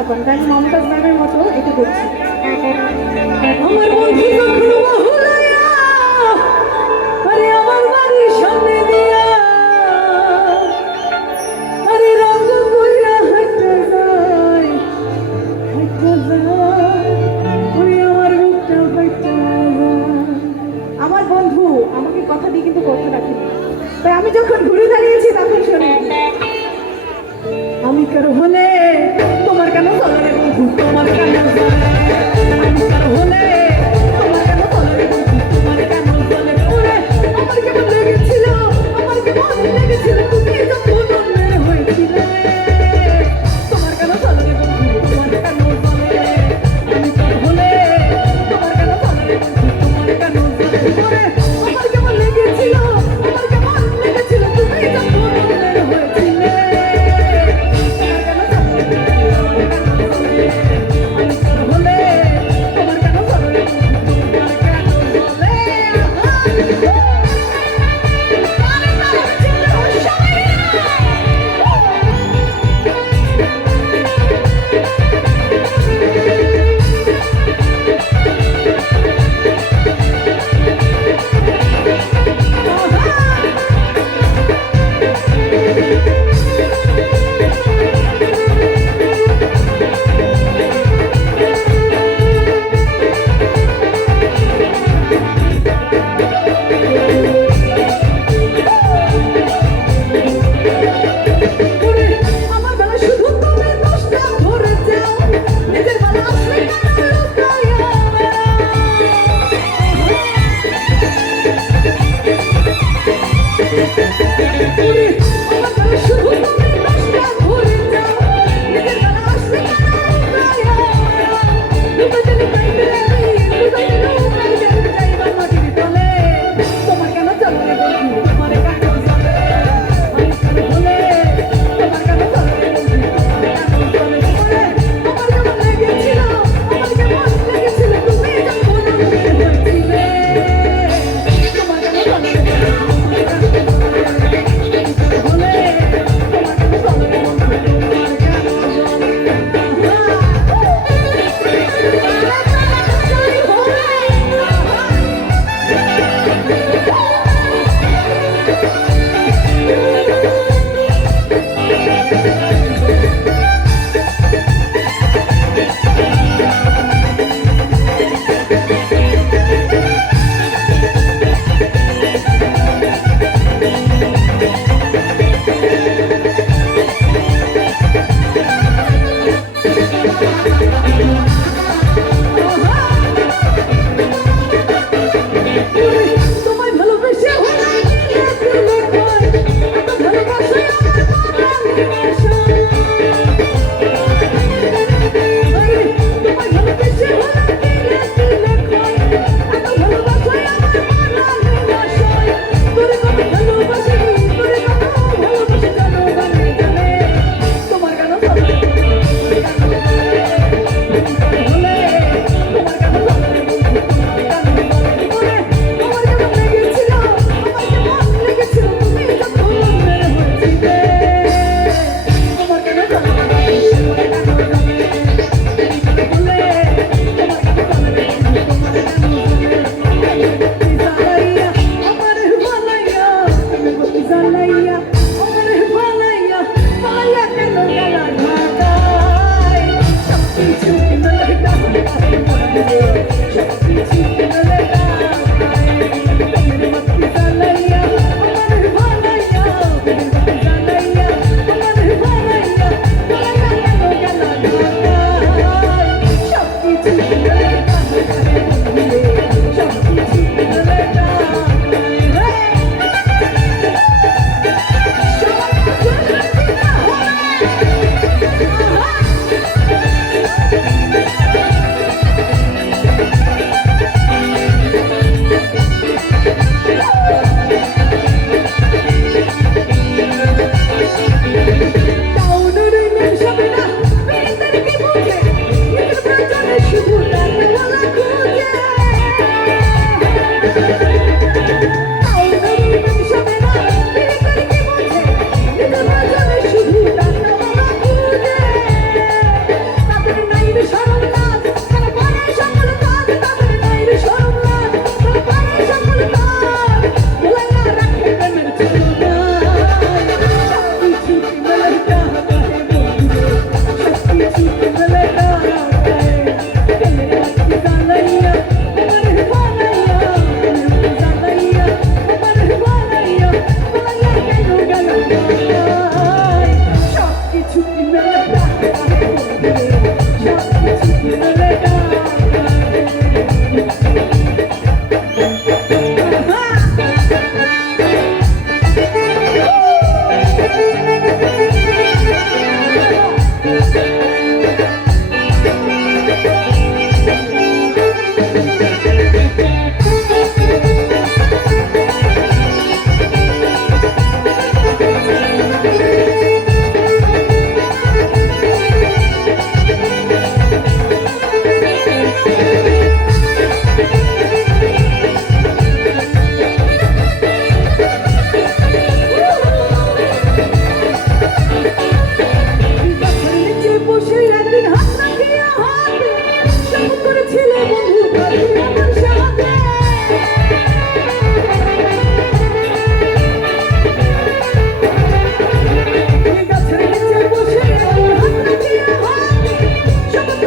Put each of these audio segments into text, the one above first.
না পান, তাই আমি মমতাজ ম্যামের মতো এটা করছি। আমার বন্ধু কখনো মহুলায়া, আরে আমার বাড়ির সামনে দিয়া, আরে রঙ কইরা হাঁটতে যায়, হাঁটতে যায়, ওরে আমার বুকটা ফাইটা যায়। আমার বন্ধু আমাকে কথা দিয়ে কিন্তু কথা রাখেনি, তাই আমি যখন ঘুরে দাঁড়িয়েছি তখন শুনি, আমি কারো হলে তোমার কেন চলে রে বন্ধু, তোমার কেন চলে, আমি কারো হলে তোমার কেন চলে রে বন্ধু, তোমার কেন চলে। ওরে আমার কেমন লেগেছিল, আমার কেমন লেগেছিল তুমি যখন অন্যের হয়েছিলে, তোমার কেন চলে রে বন্ধু, তোমার কেন চলে, আমি কারো হলে তোমার কেন চলে রে বন্ধু, তোমার কেন চলে। ওরে আমার কেমন লেগেছিল, আমার কেমন লেগেছিল তুমি যখন অন্যের হয়েছিলে।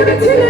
লেগেছিল